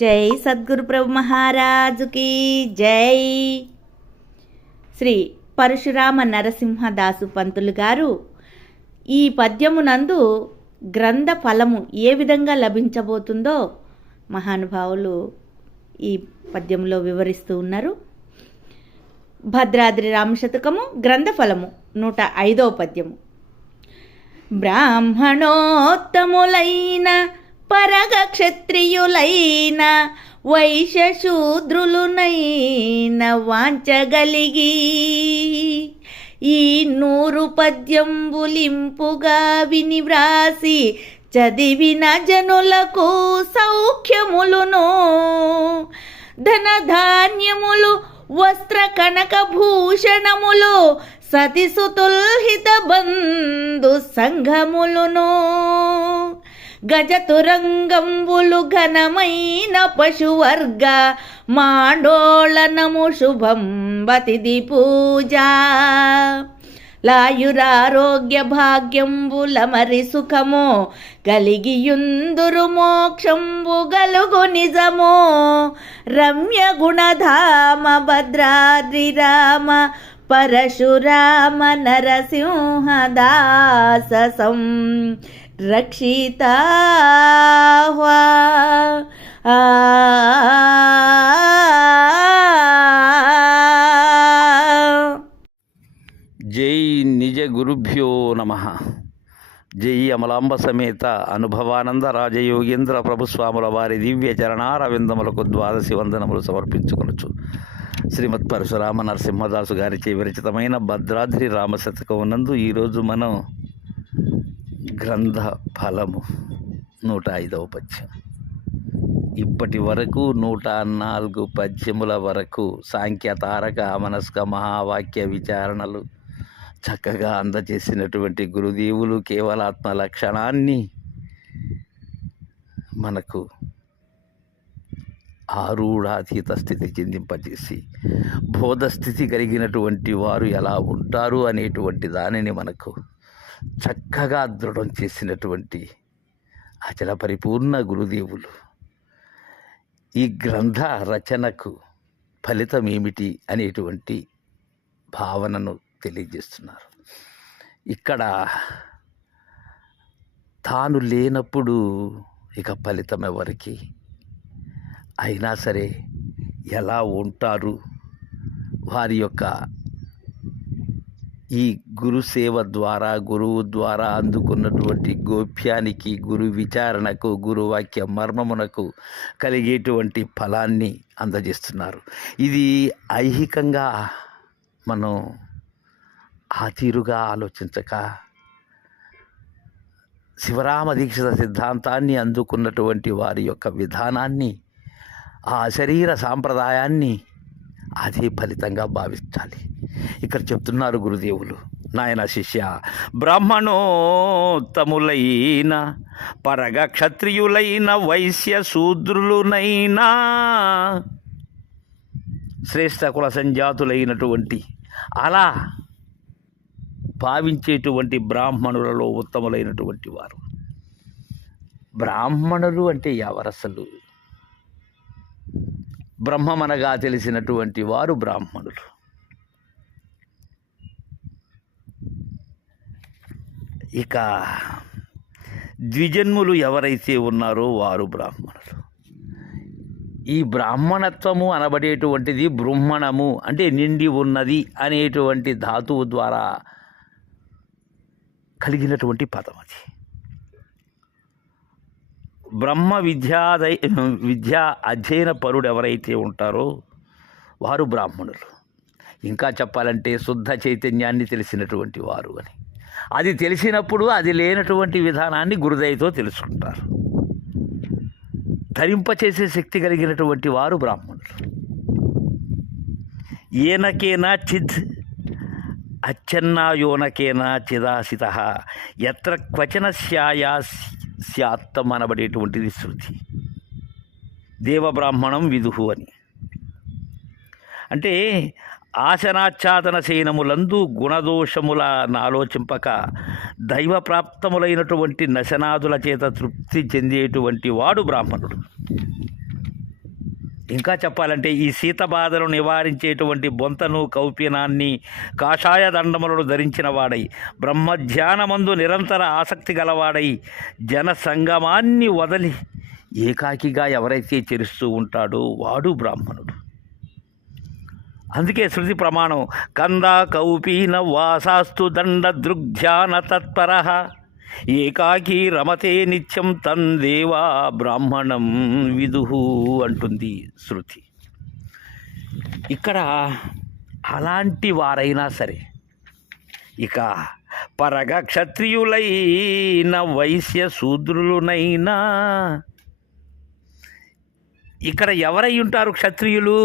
జై సద్గురు ప్రభు మహారాజుకి జై. శ్రీ పరశురామ నరసింహదాసు పంతులు గారు ఈ పద్యమునందు గ్రంథ ఫలము ఏ విధంగా లభించబోతుందో మహానుభావులు ఈ పద్యంలో వివరిస్తూ ఉన్నారు. భద్రాద్రి రామశతకము గ్రంథఫలము నూట ఐదవ పద్యము. బ్రాహ్మణోత్తములైన పరగ క్షత్రియులైన వైశశూద్రులునైన వాంచగలిగి ఈ నూరు పద్యంబులింపుగా విని వ్రాసి చదివిన జనులకు సౌఖ్యములును. ధనధాన్యములు వస్త్ర కనక భూషణములు సతిసుతుల్హిత బంధు సంఘములును. గజతురంగంబులు ఘనమైన పశువర్గ మాండోళనము శుభంబతిది పూజ. లాయురారోగ్య భాగ్యంబుల మరి సుఖమో కలిగియుందురు మోక్షంబు గలుగు నిజమో. రమ్య గుణధామ భద్రాద్రి రామ పరశురామ నరసింహదాస సం జై నిజ గురుభ్యో నమ. జై అమలాంబ సమేత అనుభవానంద రాజయోగేంద్ర ప్రభుస్వాముల వారి దివ్య చరణారవిందములకు ద్వాదశి వందనములు సమర్పించుకొనొచ్చు శ్రీమద్ పరశురామ నరసింహదాసు గారిచే విరచితమైన భద్రాద్రి రామశతకం నందు ఈరోజు మనం గ్రంథ ఫలము నూట ఐదవ పద్యం. ఇప్పటి వరకు నూట నాలుగు పద్యముల వరకు సాంఖ్య తారక మనస్క మహావాక్య విచారణలు చక్కగా అందజేసినటువంటి గురుదేవులు కేవలాత్మ లక్షణాన్ని మనకు ఆరుడాతీత స్థితి చెందింపజేసి బోధస్థితి కలిగినటువంటి వారు ఎలా ఉంటారు అనేటువంటి దానిని మనకు చక్కగా దృఢం చేసినటువంటి అచల పరిపూర్ణ గురుదేవులు. ఈ గ్రంథ రచనకు ఫలితం ఏమిటి అనేటువంటి భావనను తెలియజేస్తున్నారు. ఇక్కడ తాను లేనప్పుడు ఇక ఫలితం ఎవరికి? అయినా సరే ఎలా ఉంటారు? వారి యొక్క ఈ గురు సేవ ద్వారా గురువు ద్వారా అందుకున్నటువంటి గోప్యానికి గురు విచారణకు గురువాక్య మర్మమునకు కలిగేటువంటి ఫలాన్ని అందజేస్తున్నారు. ఇది ఐహికంగా మనం ఆ తీరుగా ఆలోచించక శివరామ దీక్షిత సిద్ధాంతాన్ని అందుకున్నటువంటి వారి యొక్క విధానాన్ని ఆ శరీర సాంప్రదాయాన్ని అదే ఫలితంగా భావించాలి. ఇక్కడ చెప్తున్నారు గురుదేవులు నాయన శిష్య బ్రాహ్మణోత్తములైన పరగ క్షత్రియులైన వైశ్య శూద్రులునైనా శ్రేష్ఠ కుల సంజాతులైనటువంటి అలా భావించేటువంటి బ్రాహ్మణులలో ఉత్తములైనటువంటి వారు. బ్రాహ్మణులు అంటే ఎవరసలు బ్రహ్మమనగా తెలిసినటువంటి వారు బ్రాహ్మణులు. ఇక ద్విజన్ములు ఎవరైతే ఉన్నారో వారు బ్రాహ్మణులు. ఈ బ్రాహ్మణత్వము అనబడేటువంటిది బ్రహ్మణము అంటే నిండి ఉన్నది అనేటువంటి ధాతువు ద్వారా కలిగినటువంటి పదం అది. బ్రహ్మ విద్యాదై విద్యా అధ్యయన పరుడు ఎవరైతే ఉంటారో వారు బ్రాహ్మణులు. ఇంకా చెప్పాలంటే శుద్ధ చైతన్యాన్ని తెలిసినటువంటి వారు అని. అది తెలిసినప్పుడు అది లేనటువంటి విధానాన్ని గురుదయతో తెలుసుకుంటారు. ధరింపచేసే శక్తి కలిగినటువంటి వారు బ్రాహ్మణులు. ఏనకేనా చిద్ అచ్చన్నాయోనకేనా చిదాసిత ఎత్ర క్వచన స్యాయా స్యాత్తం అనబడేటువంటిది శృతి. దేవబ్రాహ్మణం విదుహు అని. అంటే ఆశనాచ్ఛాదన శయనములందు గుణదోషముల నాలోచింపక దైవప్రాప్తములైనటువంటి నశనాదుల చేత తృప్తి చెందేటువంటి వాడు బ్రాహ్మణుడు. ఇంకా చెప్పాలంటే ఈ శీత బాధను నివారించేటువంటి బొంతను కౌపీనాన్ని కాషాయ దండములను ధరించిన వాడై బ్రహ్మధ్యానమందు నిరంతర ఆసక్తి గలవాడై జన సంగమాన్ని వదలి ఏకాకిగా ఎవరైతే చెరుస్తూ ఉంటాడో వాడు బ్రాహ్మణుడు. అందుకే శృతి ప్రమాణం కంద కౌపీన వాసాస్తు దండ దృగ్ధ్యాన తత్పర ఏకాకి రమతే నిత్యం తన్ దేవా బ్రాహ్మణం విదుహు అంటుంది శృతి. ఇక్కడ అలాంటి వారైనా సరే ఇక పరగ క్షత్రియులైన వైశ్య శూద్రులునైనా ఇక్కడ ఎవరై ఉంటారు క్షత్రియులు?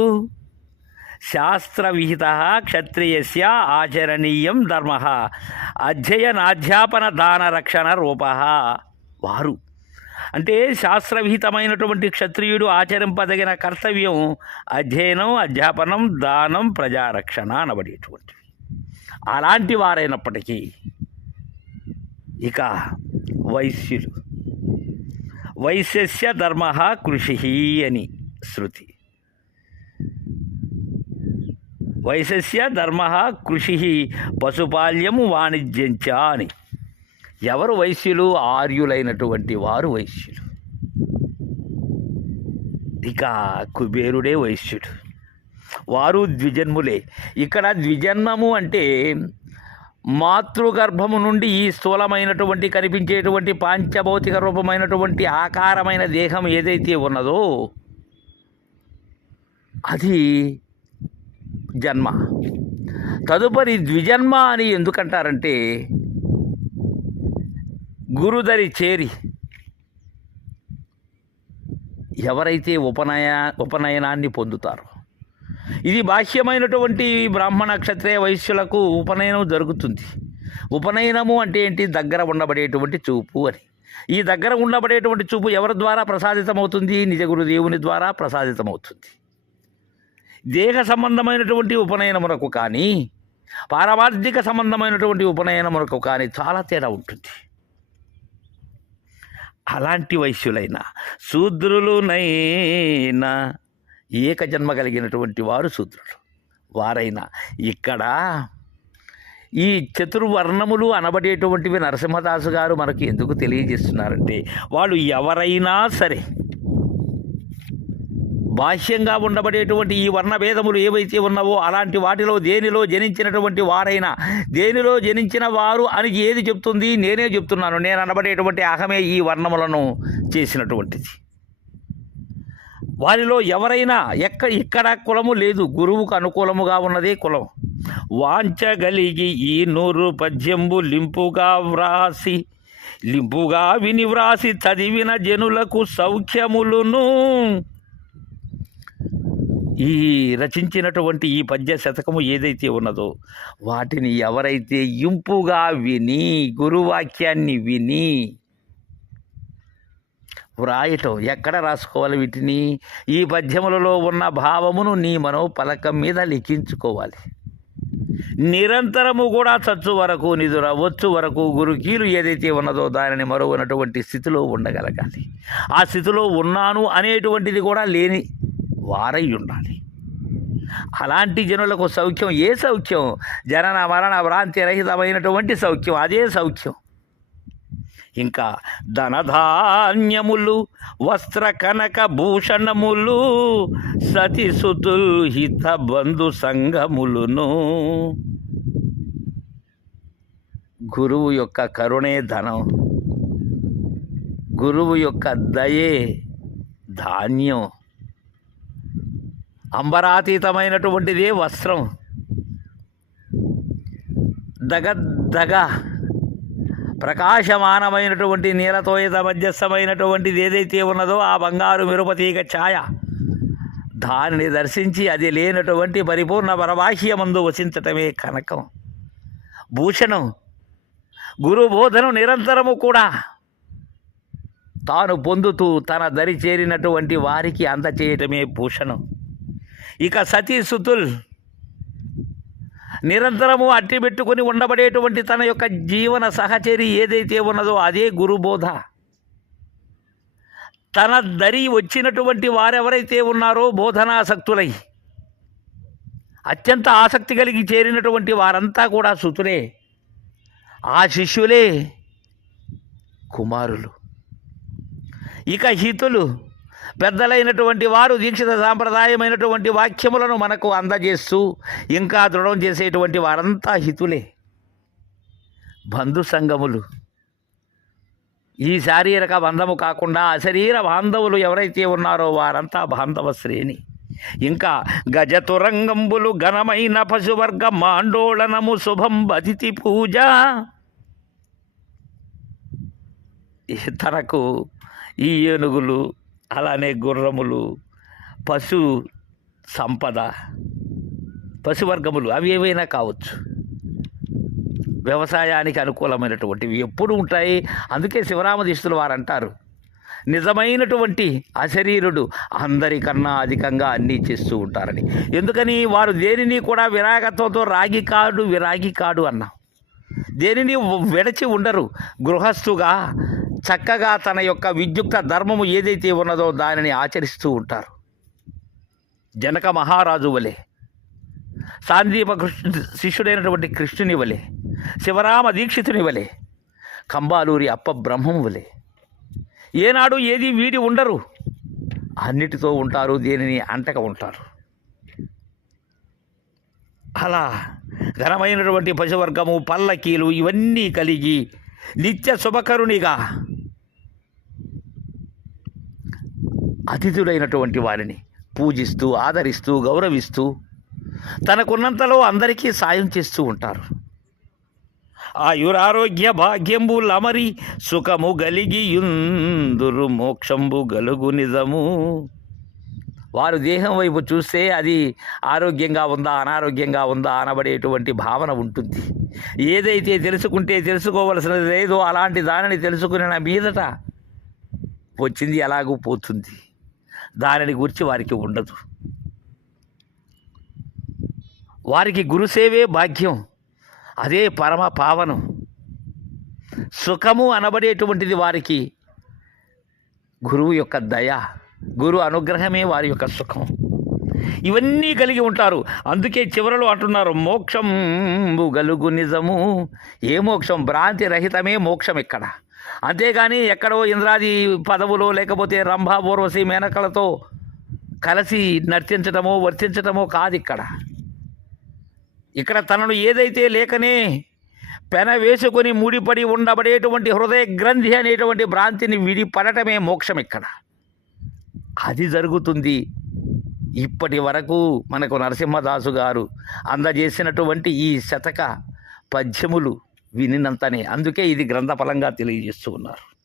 శాస్త్రవిహిత క్షత్రియస్య ఆచరణీయం ధర్మ అధ్యయనాధ్యాపన దాన రక్షణ రూప వారు. అంటే శాస్త్రవిహితమైనటువంటి క్షత్రియుడు ఆచరింపదగిన కర్తవ్యం అధ్యయనం అధ్యాపనం దానం ప్రజారక్షణ అనబడేటువంటివి అలాంటి వారైనప్పటికీ ఇక వైశ్యులు. వైశ్యస్య ధర్మ కృషి అని శృతి. వైశస్య ధర్మ కృషి పశుపాల్యము వాణిజ్యంచ అని ఎవరు వైశ్యులు? ఆర్యులైనటువంటి వారు వైశ్యులు. ఇక కుబేరుడే వైశ్యుడు. వారు ద్విజన్ములే. ఇక్కడ ద్విజన్మము అంటే మాతృగర్భము నుండి ఈ స్థూలమైనటువంటి కనిపించేటువంటి పాంచభౌతిక రూపమైనటువంటి ఆకారమైన దేహం ఏదైతే ఉన్నదో అది జన్మ. తదుపరి ద్విజన్మ అని ఎందుకంటారంటే గురుదరి చేరి ఎవరైతే ఉపనయ ఉపనయనాన్ని పొందుతారో. ఇది బాహ్యమైనటువంటి బ్రాహ్మణ క్షత్రియ వైశ్యులకు ఉపనయనం జరుగుతుంది. ఉపనయనము అంటే ఏంటి? దగ్గర ఉండబడేటువంటి చూపు అని. ఈ దగ్గర ఉండబడేటువంటి చూపు ఎవరి ద్వారా ప్రసాదితమవుతుంది? నిజ గురుదేవుని ద్వారా ప్రసాదితమవుతుంది. దేహ సంబంధమైనటువంటి ఉపనయనమునకు కానీ పారమార్థిక సంబంధమైనటువంటి ఉపనయనమునకు కానీ చాలా తేడా ఉంటుంది. అలాంటి వైశ్యులైన శూద్రులునైనా ఏకజన్మ కలిగినటువంటి వారు శూద్రులు. వారైనా ఇక్కడ ఈ చతుర్వర్ణములు అనబడేటువంటివి నరసింహదాసు గారు మనకి ఎందుకు తెలియజేస్తున్నారంటే వాళ్ళు ఎవరైనా సరే బాహ్యంగా ఉండబడేటువంటి ఈ వర్ణభేదములు ఏవైతే ఉన్నావో అలాంటి వాటిలో దేనిలో జనించినటువంటి వారైనా దేనిలో జనించిన వారు అని ఏది చెప్తుంది? నేనే చెప్తున్నాను. నేను అనబడేటువంటి అహమే ఈ వర్ణములను చేసినటువంటిది. వారిలో ఎవరైనా ఎక్క ఇక్కడ కులము లేదు. గురువుకు అనుకూలముగా ఉన్నదే కులం. వాంచగలిగి ఈ నూరు పద్యంబు లింపుగా వ్రాసి లింపుగా విని వ్రాసి చదివిన జనులకు సౌఖ్యములును ఈ రచించినటువంటి ఈ పద్య శతకము ఏదైతే ఉన్నదో వాటిని ఎవరైతే ఇంపుగా విని గురువాక్యాన్ని విని వ్రాయటం ఎక్కడ రాసుకోవాలి వీటిని? ఈ పద్యములలో ఉన్న భావమును నీ మనో పలకం మీద లిఖించుకోవాలి. నిరంతరము కూడా చచ్చు వరకు నిధుర వచ్చు వరకు గురుకీలు ఏదైతే ఉన్నదో దానిని మరువనటువంటి స్థితిలో ఉండగలగాలి. ఆ స్థితిలో ఉన్నాను అనేటువంటిది కూడా లేని వారై ఉండాలి అలాంటి జనులకు సౌఖ్యం ఏ సౌఖ్యం? జనన మరణ భ్రాంతి రహితమైనటువంటి సౌఖ్యం అదే సౌఖ్యం. ఇంకా ధనధాన్యములు వస్త్ర కనక భూషణములు సతిసుతుల్ హిత బంధు సంఘములును. గురువు యొక్క కరుణే ధనం గురువు యొక్క దయే ధాన్యం. అంబరాతీతమైనటువంటిదే వస్త్రం. దగ దగ ప్రకాశమానమైనటువంటి నీలతో మధ్యస్థమైనటువంటిది ఏదైతే ఉన్నదో ఆ బంగారు మిరుపతీగ ఛాయ. దానిని దర్శించి అది లేనటువంటి పరిపూర్ణ పరబాహ్యమందు వసించటమే కనకం. భూషణం గురుబోధను నిరంతరము కూడా తాను పొందుతూ తన దరి చేరినటువంటి వారికి అందచేయటమే భూషణం. ఇక సతీసుతుల్ నిరంతరము అట్టి పెట్టుకొని ఉండబడేటువంటి తన యొక్క జీవన సహచరి ఏదైతే ఉన్నదో అదే గురుబోధ. తన దరి వచ్చినటువంటి వారెవరైతే ఉన్నారో బోధనాసక్తులై అత్యంత ఆసక్తి కలిగి చేరినటువంటి వారంతా కూడా సుతులే ఆ శిష్యులే కుమారులు. ఇక హితులు పెద్దలైనటువంటి వారు దీక్షిత సాంప్రదాయమైనటువంటి వాక్యములను మనకు అందజేస్తూ ఇంకా దృఢం చేసేటువంటి వారంతా హితులే. బంధు సంఘములు ఈ శారీరక బంధము కాకుండా అశరీర బాంధవులు ఎవరైతే ఉన్నారో వారంతా బాంధవ శ్రేణి. ఇంకా గజతురంగంబులు ఘనమైన పశువర్గ మాండోళనము శుభం బదితి పూజ. తనకు ఈ ఏనుగులు అలానే గుర్రములు పశు సంపద పశువర్గములు అవి ఏవైనా కావచ్చు. వ్యవసాయానికి అనుకూలమైనటువంటివి ఎప్పుడు ఉంటాయి. అందుకే శివరామదీస్తులు వారు అంటారు నిజమైనటువంటి అశరీరుడు అందరికన్నా అధికంగా అన్నీ చేస్తూ ఉంటారని. ఎందుకని? వారు దేనిని కూడా విరాగత్వంతో రాగి కాడు విరాగి కాడు అన్నాం. దేనిని విడచి ఉండరు. గృహస్థుగా చక్కగా తన యొక్క విద్యుక్త ధర్మము ఏదైతే ఉన్నదో దానిని ఆచరిస్తూ ఉంటారు. జనక మహారాజు వలె సాందీప కృష్ణ శిష్యుడైనటువంటి కృష్ణుని వలె శివరామ దీక్షితుని వలె కంబాలూరి అప్ప బ్రహ్మం వలె ఏనాడు ఏది వీడి ఉండరు. అన్నిటితో ఉంటారు దేనిని అంటక ఉంటారు. అలా ఘనమైనటువంటి పశువర్గము పల్లకీలు ఇవన్నీ కలిగి నిత్య శుభకరునిగా అతిథులైనటువంటి వారిని పూజిస్తూ ఆదరిస్తూ గౌరవిస్తూ తనకున్నంతలో అందరికీ సాయం చేస్తూ ఉంటారు. ఆయురారోగ్య భాగ్యంబులమరి సుఖము గలిగి యుందురు మోక్షంబు గలుగు నిజము. వారు దేహం వైపు చూస్తే అది ఆరోగ్యంగా ఉందా అనారోగ్యంగా ఉందా అనబడేటువంటి భావన ఉంటుంది. ఏదైతే తెలుసుకుంటే తెలుసుకోవలసినది లేదో అలాంటి దానిని తెలుసుకున్న మీదట వచ్చింది ఎలాగూ పోతుంది. దానిని గురించి వారికి ఉండదు. వారికి గురుసేవే భాగ్యం. అదే పరమ పావనం. సుఖము అనబడేటువంటిది వారికి గురువు యొక్క దయ గురు అనుగ్రహమే వారి యొక్క సుఖం. ఇవన్నీ కలిగి ఉంటారు. అందుకే చివరలో అంటున్నారు మోక్షం గలుగు నిజము. ఏ మోక్షం? భ్రాంతి రహితమే మోక్షం ఇక్కడ. అంతేగాని ఎక్కడో ఇంద్రాది పదవులో లేకపోతే రంభ ఊర్వశి మేనకలతో కలిసి నర్తించటమో వర్తించటమో కాదు ఇక్కడ. ఇక్కడ తనను ఏదైతే లేకనే పెన వేసుకొని ముడిపడి ఉండబడేటువంటి హృదయ గ్రంథి అనేటువంటి భ్రాంతిని విడిపడటమే మోక్షం ఇక్కడ. అది జరుగుతుంది. ఇప్పటి వరకు మనకు నరసింహదాసు గారు అందజేసినటువంటి ఈ శతక పద్యములు వినినంతనే. అందుకే ఇది గ్రంథఫలంగా తెలియజేస్తూ ఉన్నారు.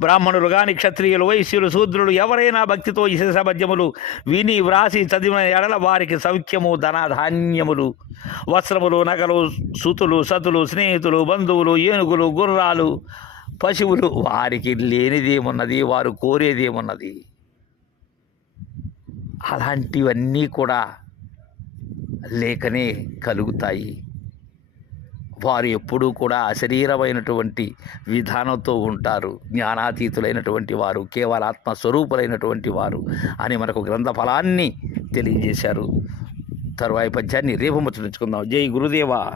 బ్రాహ్మణులు కానీ క్షత్రియులు వైశ్యులు శూద్రులు ఎవరైనా భక్తితో ఈ పద్యములు విని వ్రాసి చదివిన ఎడల వారికి సౌఖ్యము ధనధాన్యములు వస్త్రములు నగలు సుతులు సతులు స్నేహితులు బంధువులు ఏనుగులు గుర్రాలు పశువులు వారికి లేనిదేమున్నది వారు కోరేదేమున్నది. అలాంటివన్నీ కూడా లేకనే కలుగుతాయి. వారు ఎప్పుడూ కూడా అశరీరమైనటువంటి విధానంతో ఉంటారు. జ్ఞానాతీతులైనటువంటి వారు కేవల ఆత్మస్వరూపులైనటువంటి వారు అని మనకు గ్రంథ ఫలాన్ని తెలియజేశారు. తరువాయి పద్యాన్ని రేపు ముచ్చరించుకుందాం జై గురుదేవా.